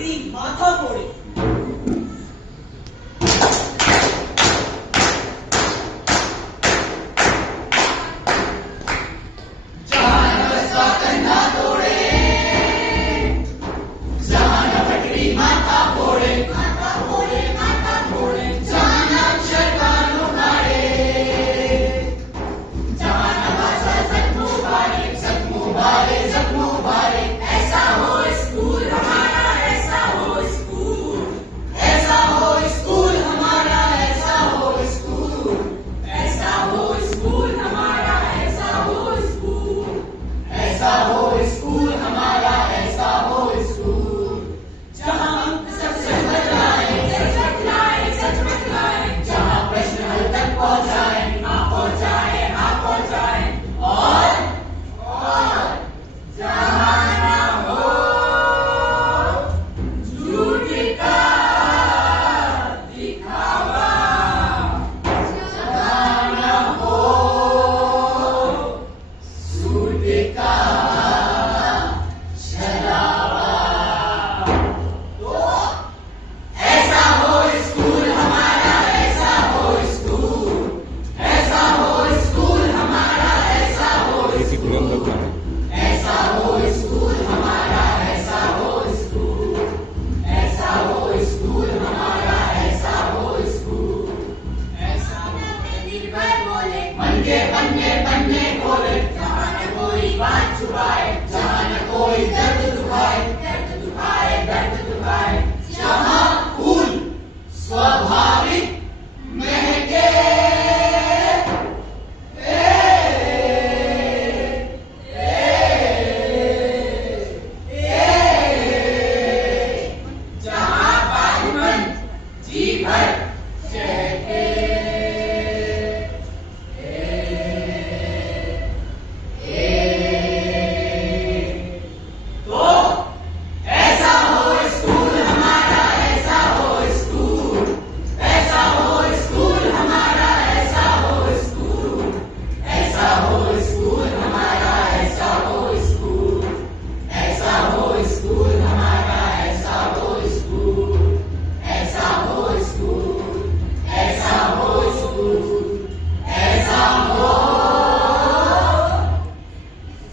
पकड़ी माथा फोड़े।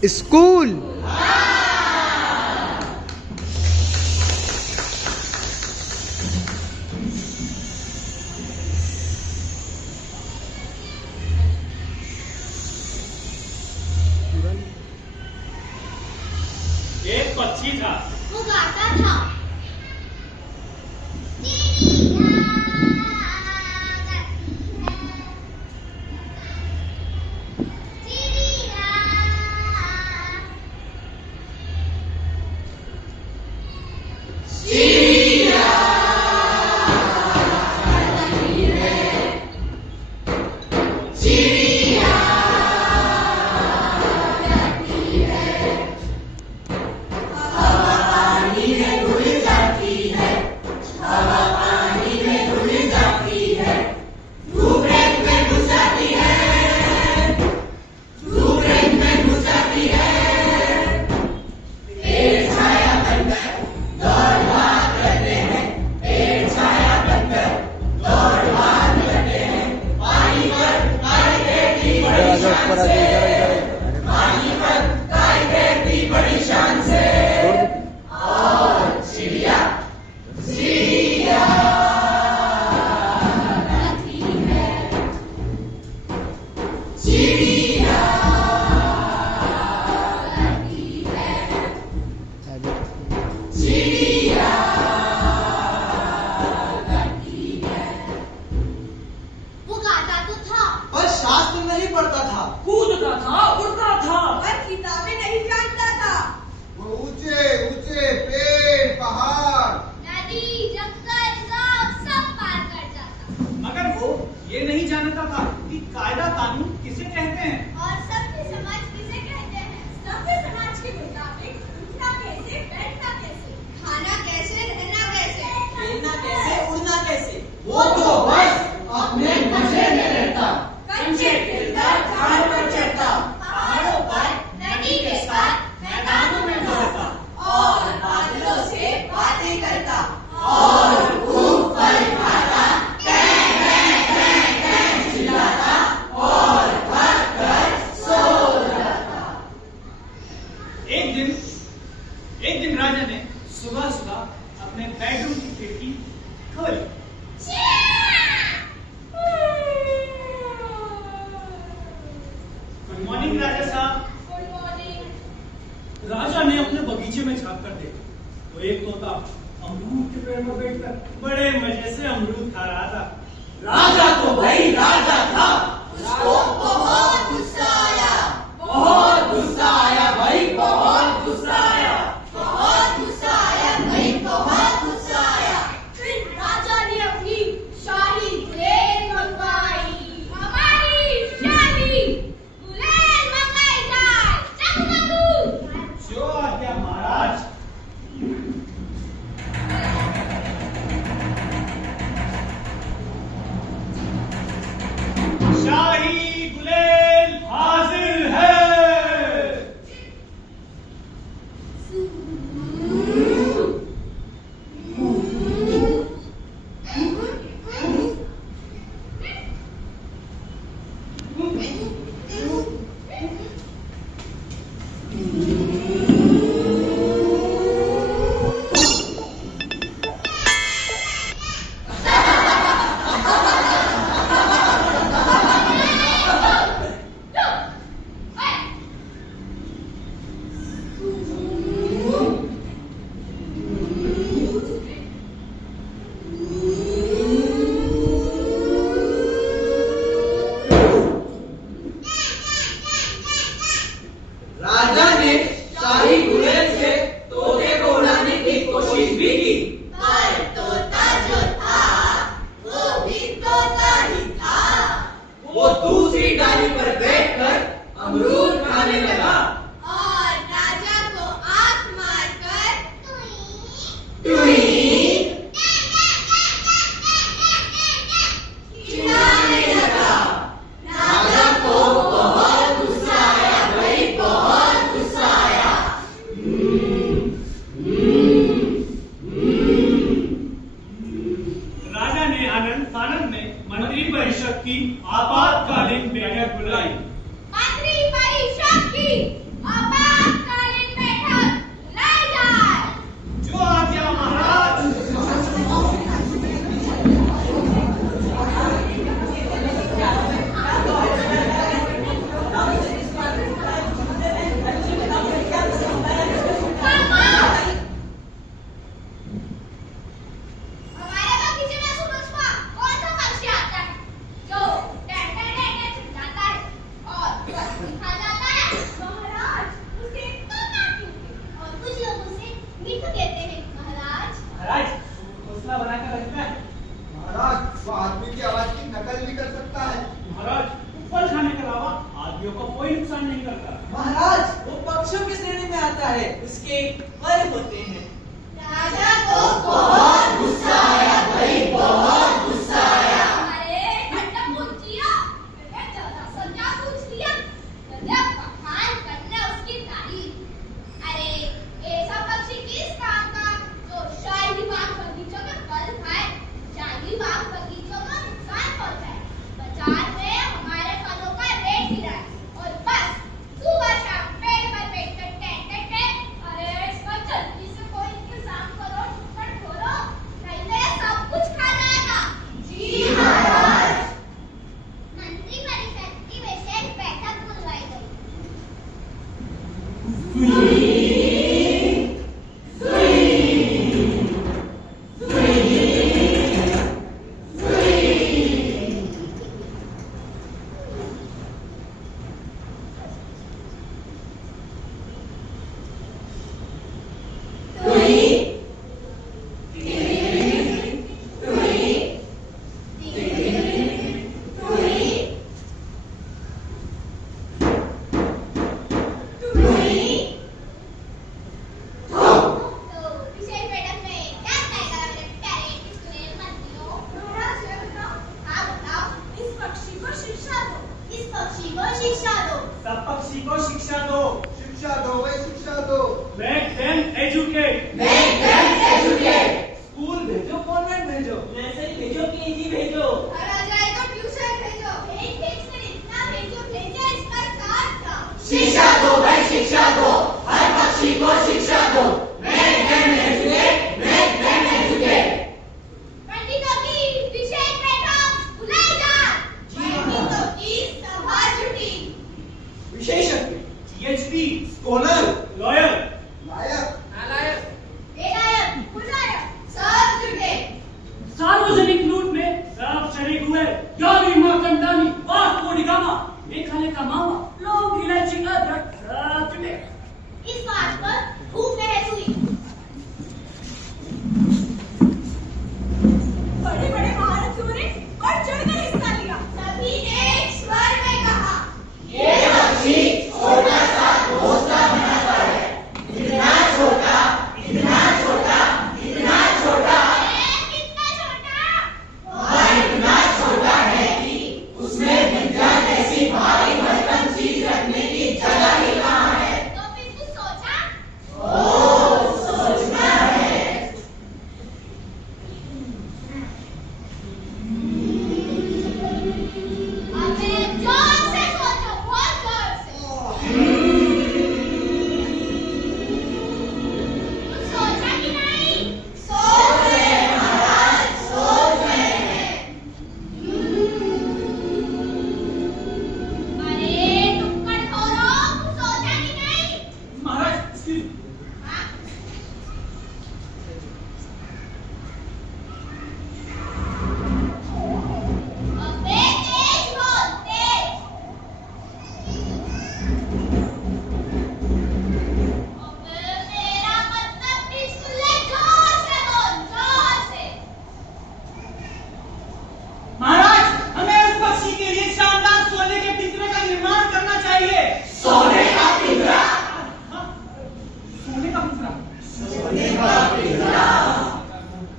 स्कूल एक पक्षी था, वो गाता था। सुबह सुबह अपने बेडरूम की खिड़की खोली। गुड मॉर्निंग राजा साहब। Good morning. राजा ने अपने बगीचे में झांक कर देखा तो एक तोता अमरूद के पेड़ में बैठकर बड़े मजे से अमरूद खा रहा था। राजा तो भाई राजा था, उसको बहुत गुस्सा आया, बहुत गुस्सा आया भाई, बहुत गुस्सा आया, बहुत गुस्सा आया भाई, बहुत गुस्सा आया। फिर राजा ने अपनी शाही गुलेल मंगवाई। हमारी शाही गुलेल मंगाई जाए। चकू जो आज्ञा महाराज। शाही गुलेल हाजिर है।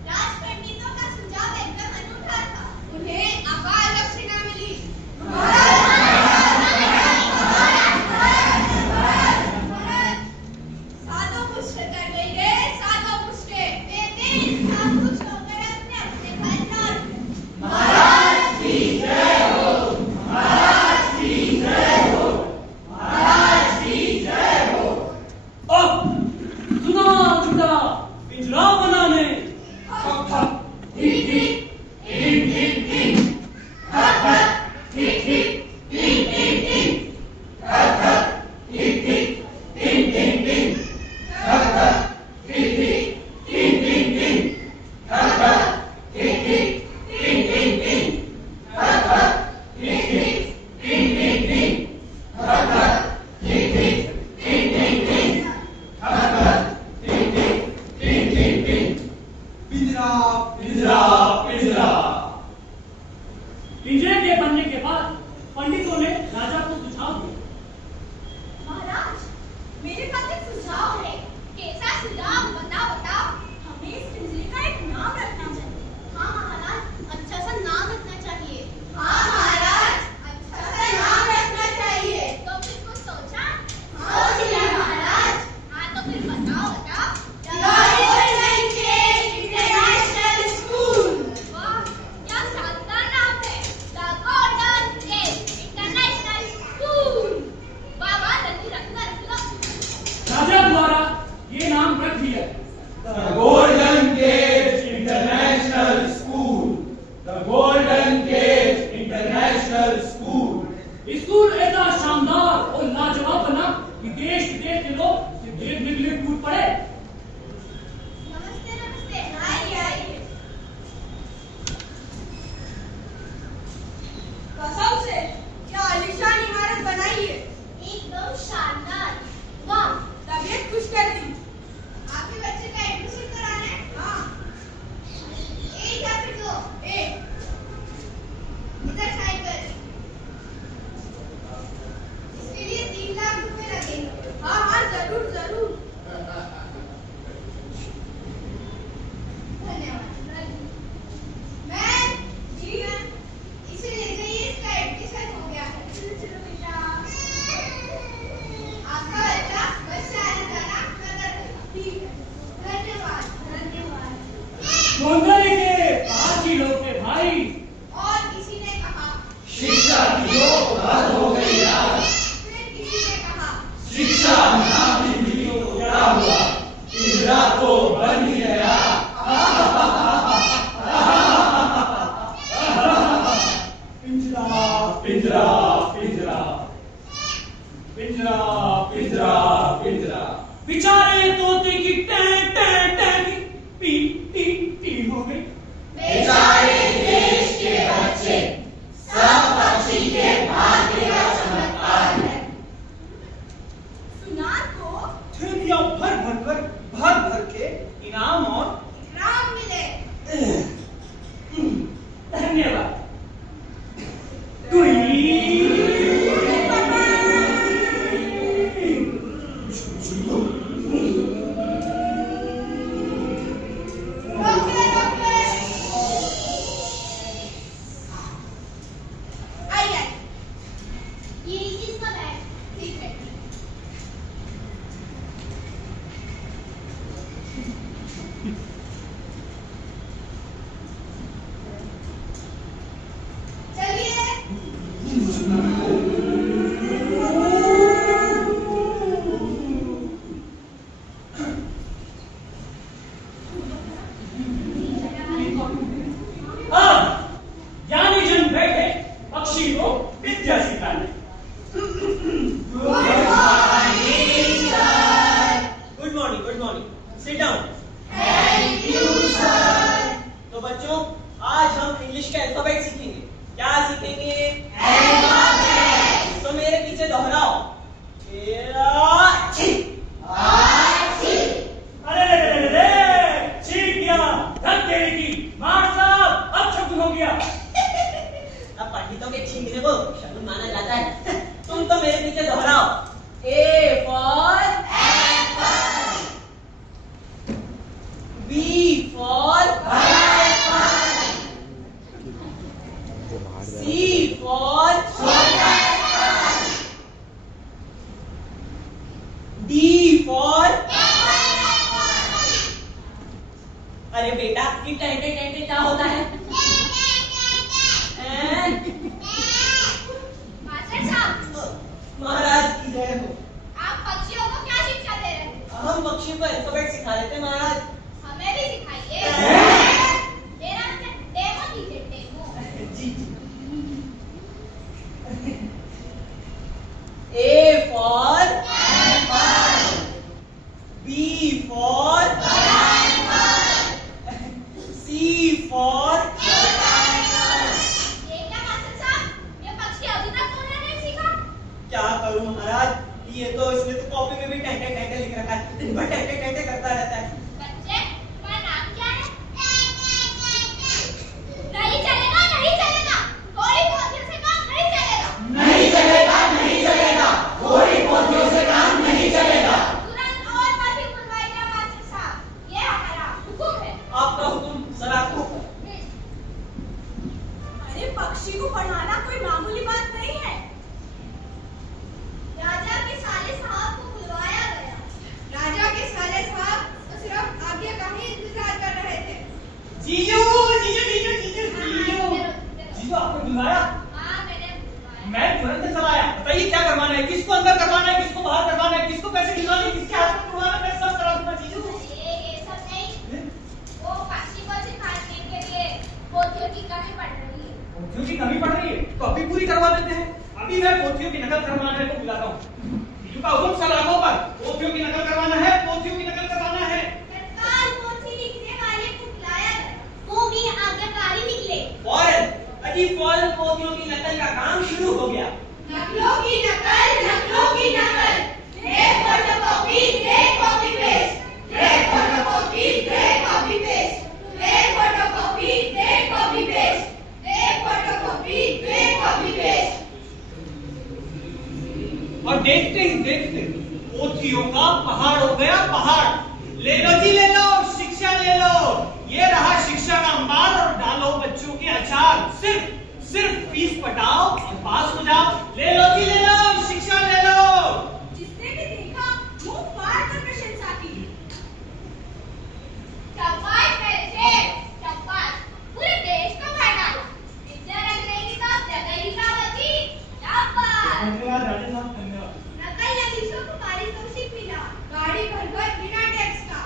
राजपंडितों का सुझाव एकदम अनूठा था। उन्हें अपार दक्षिणा मिली। साधु पुष्ट कर गई रे, साधु पुष्ट। वे सब कुछ होकर अपने अपने घर लौट गए। महाराज की जय हो, महाराज की जय हो, महाराज की जय हो। अब सुना जुटा पिंजरा बनाने। ठक ठक ठीक ठीक ठीक ठीक ठीक, ठक ठक ठीक ठीक ठीक ठीक ठीक, ठक ठक ठीक ठीक ठीक ठीक ठीक, ठक ठक ठीक ठीक ठीक ठीक ठीक, ठक ठक ठीक ठीक ठीक ठीक ठीक, ठक ठक ठीक ठीक ठीक ठीक ठीक, ठक ठक ठीक ठीक ठीक ठीक ठीक, ठक ठक ठीक ठीक ठीक ठीक ठीक। पिंजरा पिंजरा पिंजरा। पिंजरे के बनने के बाद पंडितों ने राजा को सुझाव दिया। महाराज, मेरे पास एक सुझाव है। कैसा सुझाव? बताओ बताओ। हमें इस पिंजरे का एक नाम रखना चाहिए। हाँ महाराज, अच्छा सा नाम रखना चाहिए। हाँ महाराज, अच्छा सा नाम रखना चाहिए। तो फिर कुछ सोचा? सोच लिया महाराज। हाँ तो फिर बताओ बताओ। Golden Gate International School. वाह, क्या शानदार नाम है। The Golden Gate International School. वाह वाह, जल्दी रख लो। राजा द्वारा ये नाम रख दिया। The Golden Gate International School. The Golden Gate International School. School ऐसा शानदार और लाजवाब बना कि देश विदेश के लोग इसे देखने के लिए टूट पड़े। नमस्ते नमस्ते। आइए आइए। कसम से क्या आलीशान इमारत बनाई है। एकदम शानदार। वाह, तबीयत खुश कर दी। आपके बच्चे का एडमिशन कराना है? हाँ। एक या फिर दो? एक। इधर साइन कर। इसके लिए 3 लाख रुपए लगेंगे। हाँ हाँ, जरूर जरूर। धन्यवाद। मैम जी मैम, इसे ले जाइए, इसका एडमिशन हो गया है। चलो चलो बेटा। आपका बच्चा बस से आना जाना करता रहेगा। ठीक है, धन्यवाद धन्यवाद। सौंदर्य के पास ही लौटे भाई। और किसी ने कहा। शिक्षा की जो हद हो गई आज, फिर किसी ने कहा। शिक्षा ना मिली तो क्या हुआ, पिंजरा तो बन ही गया। पिंजरा पिंजरा पिंजरा पिंजरा पिंजरा पिंजरा। बेचारे तोते की टैं टैं टैं की पी टी टी हो गई। बेचारे देश के बच्चे, सब पक्षी के भाग्य का चमत्कार है। सुनार को थैलियां भर भर के इनाम और इकराम मिले। धन्यवाद। कोई रोके रोके। आइए, ये चीज सब है। ठीक है। चलिए। अब ज्ञानी जन बैठे पक्षी को विद्या सिखाने। Good morning sit down. Thank you sir. तो बच्चों, आज हम इंग्लिश का अल्फाबेट सीखेंगे। क्या सीखेंगे? अल्फाबेट। तो मेरे पीछे दोहराओ। अरे छीट गया, धक तेरी की मार साहब, अब शकुन हो गया। अब पंडितों के छींकने को शकुन माना जाता है। तुम तो मेरे पीछे दोहराओ। A for B for C for D for अरे बेटा ये टेंटे टेंटे क्या होता है? मास्टर साहब, महाराज की जय हो। आप पक्षियों को क्या शिक्षा दे रहे हैं? हम पक्षियों को अल्फाबेट सिखा देते हैं महाराज। हमें भी सिखाइए। मेरा डेमो दीजिए, डेमो। जी A for B for C for ये क्या मास्टर साहब? ये पक्षी अभी तक तो नहीं सीखा? क्या करूं महाराज, ये तो इसने तो कॉपी में भी टेंटे टेंटे लिख रखा है, दिन भर टेंटे टेंटे करता रहता है। बच्चे, तुम्हारा नाम क्या है? नहीं चलेगा, नहीं चलेगा। कोई पोथियों से काम नहीं चलेगा। नहीं चलेगा, नहीं चलेगा, कोई पोथियों से काम नहीं चलेगा। तुरंत और वर्दी बुलवाइए मास्टर साहब। ये हमारा हुक्म है। आपका हुक्म सर, आपको। अरे पक्षी को पढ़ाना कोई मामूली बात नहीं है। राजा के साले साहब को बुलवाया गया। राजा के साले साहब तो सिर्फ आज्ञा का ही इंतजार कर रहे थे। जीजू जीजू जीजू जीजू जीजू जीजू आपने बुलाया? हाँ, मैंने बुलवाया। मैं तुरंत चला आया। बताइए क्या करवाना है, किसको अंदर करवाना है, किसको बाहर करवाना है, किसको पैसे दिलवाने हैं, किसके हाथ में करवाना है, मैं सब करा दूंगा जीजू। ये सब नहीं, वो पक्षी को सिखाने के लिए पोथियों की कमी पड़ रही है। पोथियों की कमी पड़ रही है तो अभी पूरी करवा देते हैं। अभी मैं पोथियों की नकल करवाने को बुलाता हूँ। जीजू का हुक्म सब आंखों पर। पोथियों की नकल करवाना है, पोथियों की नकल करवाना है। तत्काल पोथी लिखने वाले को बुलाया गया। वो भी आज्ञाकारी निकले। फौरन अजी फौरन पोथियों की नकल का काम शुरू हो गया। नकलों की नकल, नकलों की नकल। एक फोटोकॉपी, एक कॉपी पेस्ट। एक फोटोकॉपी, एक कॉपी पेस्ट। एक फोटोकॉपी, एक कॉपी पेस्ट। एक फोटोकॉपी, एक कॉपी पेस्ट। और देखते ही देखते पोथियों का पहाड़ हो गया, पहाड़। ले लो जी, ले लो, शिक्षा ले लो। ये रहा शिक्षा का अंबार और डालो बच्चों के अचार। सिर्फ फीस पटाओ और पास हो जाओ। ले लो जी, ले लो, शिक्षा ले लो। जिसने भी देखा मुंह फाड़ कर प्रशंसा की। शाबाश मेरे शेर, शाबाश। पूरे देश को फायदा। विद्या रखने की तो जगह ही ना बची। शाबाश। धन्यवाद राजा साहब, धन्यवाद। नकल नतीजों को पारितोषिक मिला। गाड़ी भर बिना टैक्स का।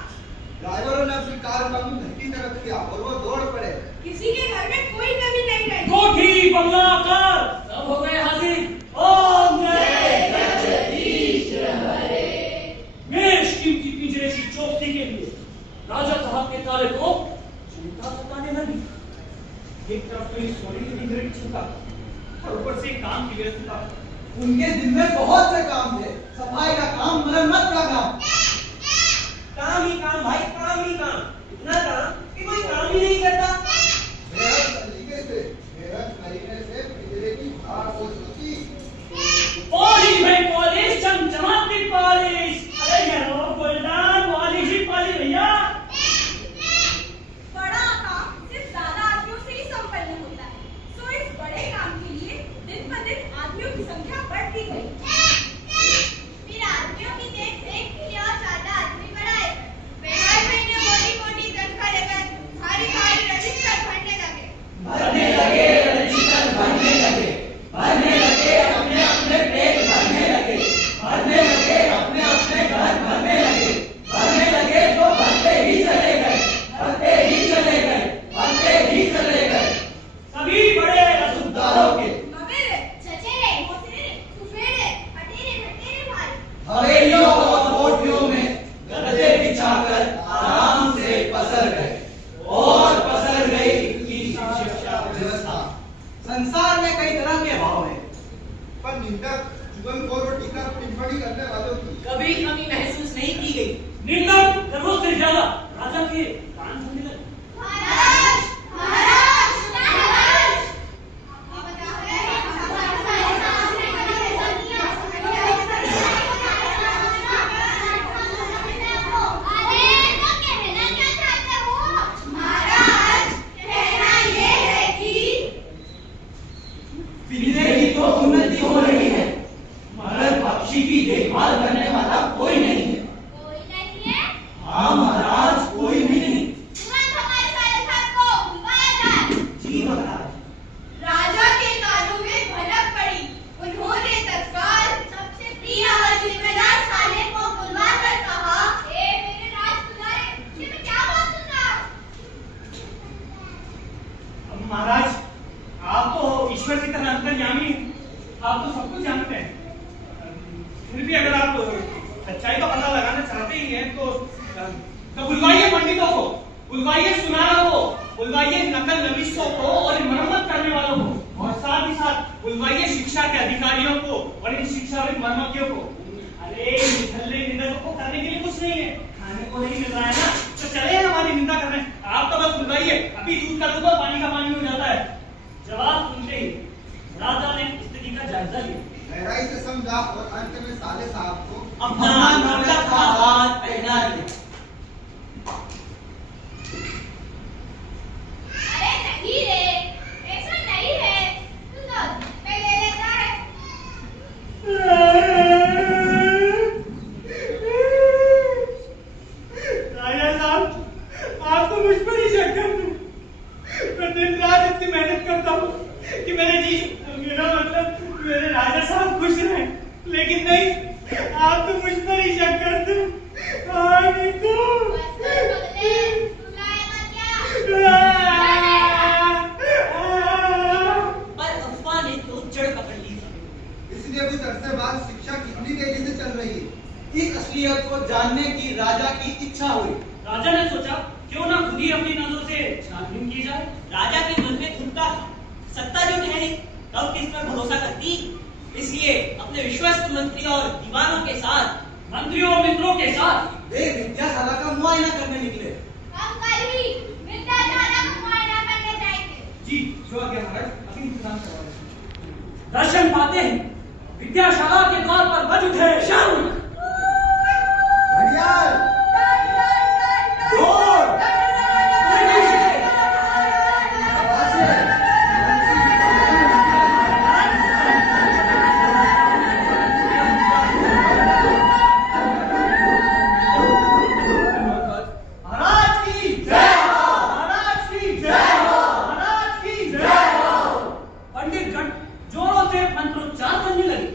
ड्राइवरों ने अपनी कार का मुंह धक्की तरफ किया और वो दौड़ पड़े। किसी के घर में कोई कमी नहीं रही। कोठी बंगला आकर सब हो गए हाजिर। ओम जय जगदीश हरे। मेष कीमती पिंजरे की चौकसी के लिए राजा साहब के ताले को चिंता सताने लगी। एक तरफ तो ये सोने के पिंजरे की चिंता और ऊपर से काम की व्यस्तता। उनके दिन में बहुत से काम थे, सफाई का काम, मरम्मत का काम। काम ही काम भाई, काम ही काम। इतना काम कि कोई काम ही नहीं करता। मेहनत तरीके से पिंजरे की धार को सोची। पॉलिश भाई, पॉलिश, चमचमाती पॉलिश। अरे यारो गोल्डन पॉलिश ही पॉलिश भैया। बड़ा काम सिर्फ ज्यादा आदमियों से ही संपन्न होता है। तो इस बड़े काम के लिए दिन ब दिन आदमियों की संख्या बढ़ती गई। फिर आदमियों की देख-रेख के लिए और ज्यादा आदमी बढ़ाए। वे हर महीने मोटी-मोटी तनख्वाह लेकर भारी-भारी रजिस्टर भरने लगे। भरने लगे, रजिस्टर भरने लगे, भरने लगे, अपने अपने पेट भरने लगे, भरने लगे, अपने अपने घर भरने लगे, भरने लगे तो भरते ही चले गए, भरते ही चले गए, भरते ही चले गए। सभी बड़े रसूखदारों के मगर चचेरे, मोसेरे, सुफेरे, अटेरे, भटेरे भाई हवेलियों और कोठरियों में गद्दे बिछाकर आराम से पसर गए और पसर गई इनकी शिक्षा व्यवस्था। संसार में कई तरह के भाव हैं, पर निंदक, चुगलखोर और टीका टिप्पणी करने वालों की कभी कमी महसूस नहीं की गई। निंदक जरूरत से ज्यादा राजा के कान सुनने लगे। महाराज, महाराज, महाराज। आप बताओ अरे तो कहना क्या चाहते अंतर्यामी हैं, आप तो सब कुछ जानते हैं। फिर भी अगर आप सच्चाई का पता लगाना चाहते ही हैं तो बुलवाइए पंडितों को, बुलवाइए सुनारों को, बुलवाइए नकल नवीसों को और मरम्मत करने वालों को, और साथ ही साथ बुलवाइए शिक्षा के अधिकारियों को और इन शिक्षाविद मर्मज्ञों को। अरे निधल्ले निंदकों को करने के लिए कुछ नहीं है, खाने को नहीं मिल रहा है ना, तो चले हमारी निंदा करने। आप तो बस बुलवाइए, अभी दूध का दूध और पानी का पानी हो जाता है। जवाब सुनते ही राजा ने स्थिति का जायजा लिया, गहराई से समझा और अंत में साले साहब को अपना नौलख का हाथ पहना दिया। अरे नहीं रे, ऐसा नहीं है, तू तो मैं ले लेता है। राजा साहब, आप तो मुझ पर ही शक करते हैं। मैं दिन रात इतनी मेहनत करता हूँ कि मेरा मतलब मेरे राजा साहब खुश रहे, लेकिन नहीं, आप तो मुझ पर ही शक करते हैं। बस कर बदले, तू लाएगा क्या? पर अफवाह ने तो जड़ पकड़ ली था। इसलिए कुछ अरसे बाद शिक्षा कितनी तेजी से चल रही है। इस असलियत को जानने की राजा की इच्छा हुई। राजा ने सोचा क्यों ना खुद ही अपनी नजरों से छानबीन की जाए। राजा के मन में खुदता था, सत्ता जो ठहरी तब किस पर भरोसा करती, इसलिए अपने विश्वस्त मंत्री और दीवानों के साथ, मंत्रियों और मित्रों के साथ वे विद्याशाला का मुआयना करने निकले। हम कल ही विद्याशाला का मुआयना करने जाएंगे। जी जो आज्ञा महाराज, अभी इंतजाम करवा रहे। दर्शन पाते ही विद्याशाला के द्वार पर बज उठे शंख, घड़ियाल, ढोल, महाराज की जय हो, महाराज की जय हो, महाराज की जय हो। पंडित गण जोरों से मंत्रोच्चार करने लगे।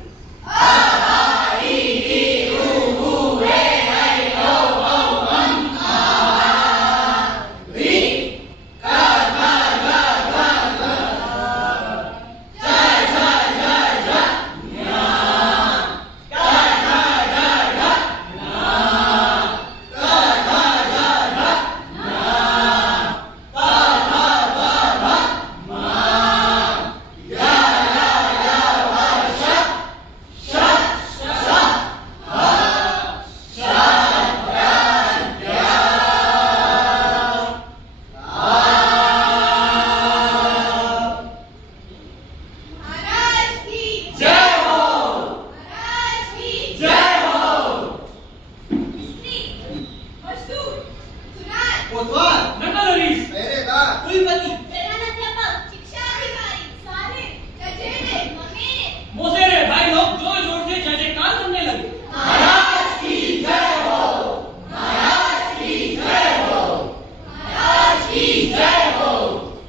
महाराज की जय हो, महाराज की जय हो। स्त्री, मजदूर, सुनार, कोतवाल, नकलरीस, पहरेदार, कुलपति, प्रधानाध्यापक, शिक्षा अधिकारी, सारे, कचेरे, ममेरे, मोसेरे भाई लोग जोर जोर से जय जयकार करने लगे। महाराज की जय हो, महाराज की जय हो, महाराज की जय हो।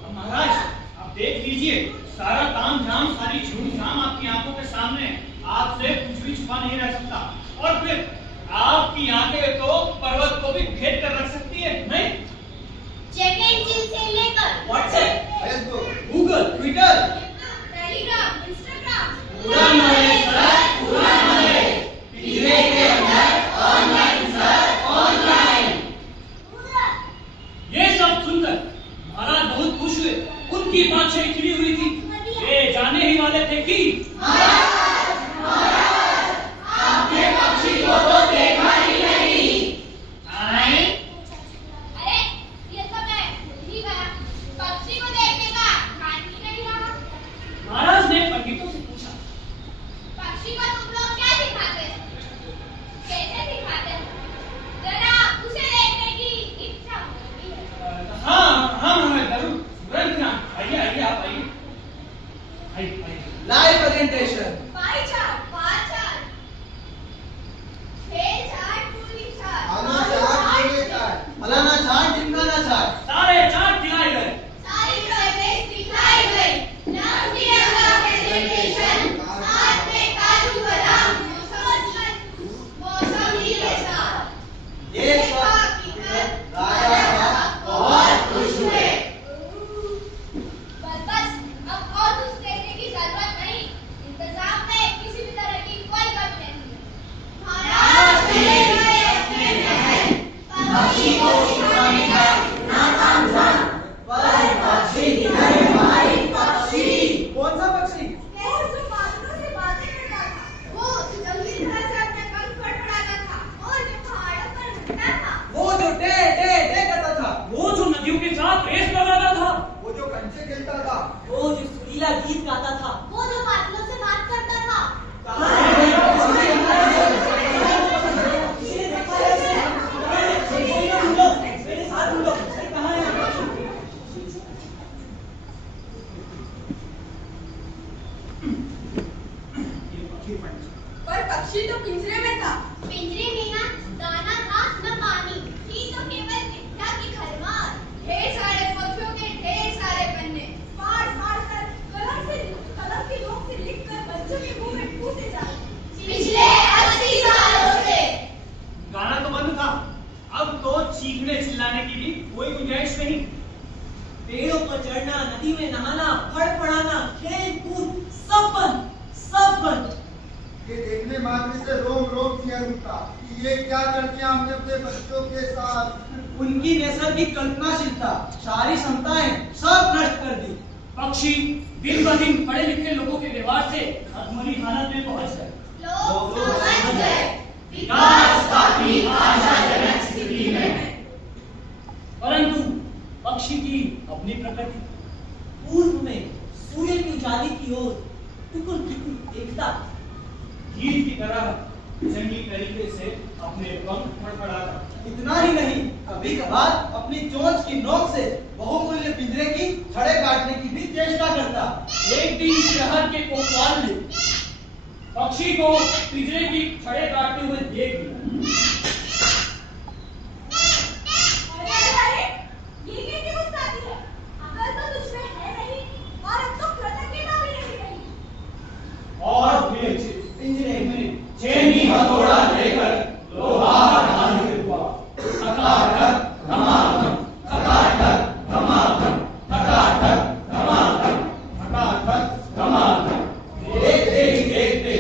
अब महाराज आप देख लीजिए, सारा ताम झाम, सारी झूम झाम आपकी आंखों के सामने, आपसे कुछ भी छुपा नहीं रह सकता। और फिर आपकी आंखें तो पर्वत को भी घेर कर रख सकती है, नहीं? चेक इंजिन से लेकर WhatsApp, Facebook, Google, Twitter, Telegram, Instagram, पूरा नॉलेज सर, पूरा नॉलेज, पीने के अंदर ऑनलाइन सर, ऑनलाइन। पूरा ये सब सुनकर महाराज बहुत खुश हुए। उनकी बातचीत खिली हुई थी, ये जाने ही वाले थे कि आपने पक्षी को तो देखा ही नहीं। आए अरे ये तो मैं भूल ही गया, पक्षी को देखने का ध्यान ही नहीं रहा। महाराज ने पंडितों से पूछा, पक्षी को तुम लोग क्या सिखाते हैं? कैसे सिखाते हैं? जरा उसे देखने की इच्छा होती है। हाँ हाँ महाराज जरूर, तुरंत ना, आइए आइए आप आइए, आइए आइए। लाइव प्रेजेंटेशन, कोई गुंजाइश नहीं। पेड़ों पर चढ़ना, नदी में नहाना, फड़फड़ाना, खेल कूद सब बंद, सब बंद। ये देखने मात्र से रोम रोम सिहर उठता कि ये क्या करते हैं हमने अपने बच्चों के साथ। उनकी नैसर्गिक कल्पनाशीलता, सारी क्षमताएं सब नष्ट कर दी। पक्षी दिन ब दिन पढ़े लिखे लोगों के व्यवहार से अधमरी हालत में पहुंच गए। लोग समझ गए विकास काफी आशाजनक स्थिति में है। परंतु पक्षी की अपनी प्रकृति। पूर्व में सूर्य की उजाली की ओर टुकुर टुकुर देखता, गीत की तरह जंगली तरीके से अपने पंख फड़फड़ाता। इतना ही नहीं, कभी कभार अपनी चोंच की नोक से बहुमूल्य पिंजरे की छड़े काटने की भी चेष्टा करता। एक दिन शहर के कोतवाल ने पक्षी को पिंजरे की छड़े काटते हुए देख लिया। अरे ये कैसी गुस्ताखी है? अकल तो तुझ में है नहीं और अब तो कृतज्ञता भी नहीं रही। और फिर पिंजरे में छेनी हथौड़ा लेकर लोहार हाजिर हुआ। खटाखट धमाधम, खटाखट धमाधम, खटाखट धमाधम, खटाखट धमाधम। देखते ही देखते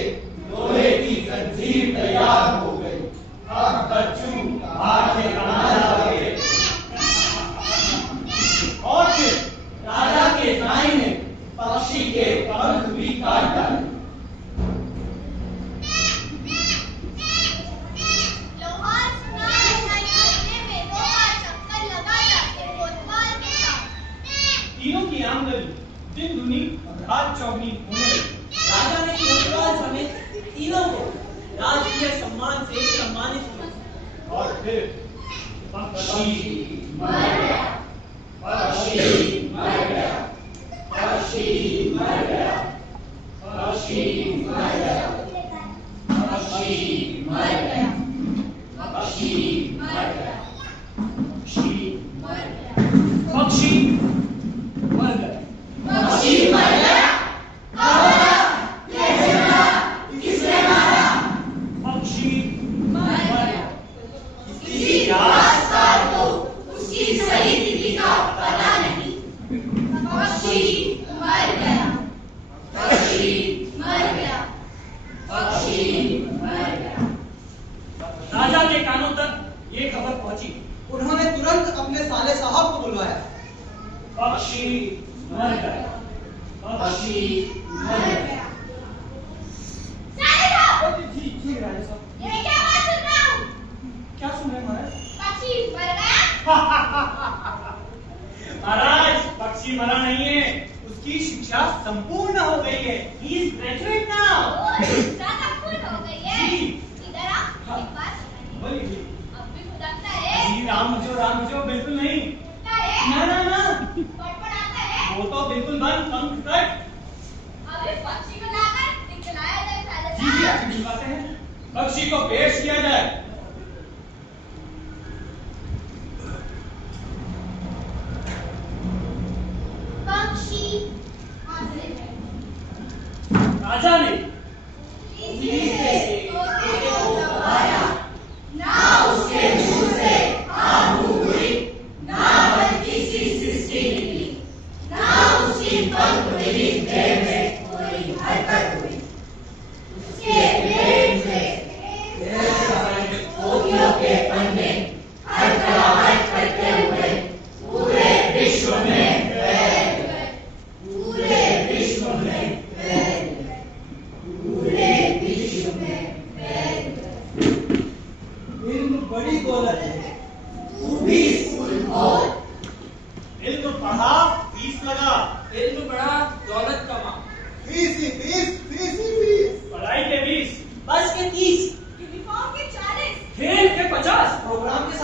लोहे की जंजीर तैयार हो गई। अब बच्चू भाग के किनारा लगे और फिर राजा के नाई ने पक्षी के पंख भी काट डाले। लोहार सुनार लड़ाई करने में 2 बार चक्कर लगा जाते कोतवाल के साथ। तीनों की आमदनी दिन दुनी रात चौगनी होने लगी। राजा ने कोतवाल समेत तीनों को राजकीय सम्मान से सम्मानित किया। और फिर पक्षी मर गया, पक्षी मर गया, पक्षी मर गया, पक्षी मर गया, पक्षी मर गया, पक्षी मर गया, पक्षी मर गया। पक्षी मर गए। पक्षी मर गया। कब मरा? कैसे मरा? किसने मारा? पक्षी मर गया। किसी रात साल को उसकी सही तिथि का पता नहीं। पक्षी मर गया। पक्षी मर गया। पक्षी मर गया। राजा के कानों तक ये खबर पहुंची। उन्होंने तुरंत अपने साले साहब को बुलवाया। पक्षी मर गए। पक्षी मर गया। साले साहब, जी जी राजा साहब। ये क्या बात सुन रहा हूँ? क्या सुन रहे हैं महाराज? पक्षी मर गया। महाराज पक्षी मरा नहीं है, उसकी शिक्षा संपूर्ण हो गई है। He is graduate now. ओह, शिक्षा तक पूर्ण हो गई है। जी। इधर आ, एक बात सुनाइए। बोलिए। अब भी खुदकता है। जी राम जो बिल्कुल नहीं। उठता है। ना ना ना, फटफड़ाता है। वो तो बिल्कुल बंद, पंख कट। अबे पक्षी को लाकर दिखलाया जाए साले जी जी साहब। आगे दिखाते हैं। पक्षी को पेश किया जाए। पक्षी हाजिर है। राजा ने इसी तोते को दबाया, ना उसके मुंह से आबू हुई, ना बल्कि सी सृष्टि निकली, ना उसकी पंख मिली देह में कोई हरकत हुई। उसके पेट से मोतियों के पन्ने खड़खड़ाहट करते हुए पूरे विश्व में फैल गए, पूरे विश्व में फैल गए, पूरे विश्व में फैल गए। इल्म बड़ी दौलत है। तू भी स्कूल खोल। इल्म पढ़ा, फीस लगा। इल्म बड़ा, दौलत कमा। फीस ही फीस, फीस ही फीस। पढ़ाई के 20, बस के 30, यूनिफॉर्म के 40, खेल के 50, प्रोग्राम के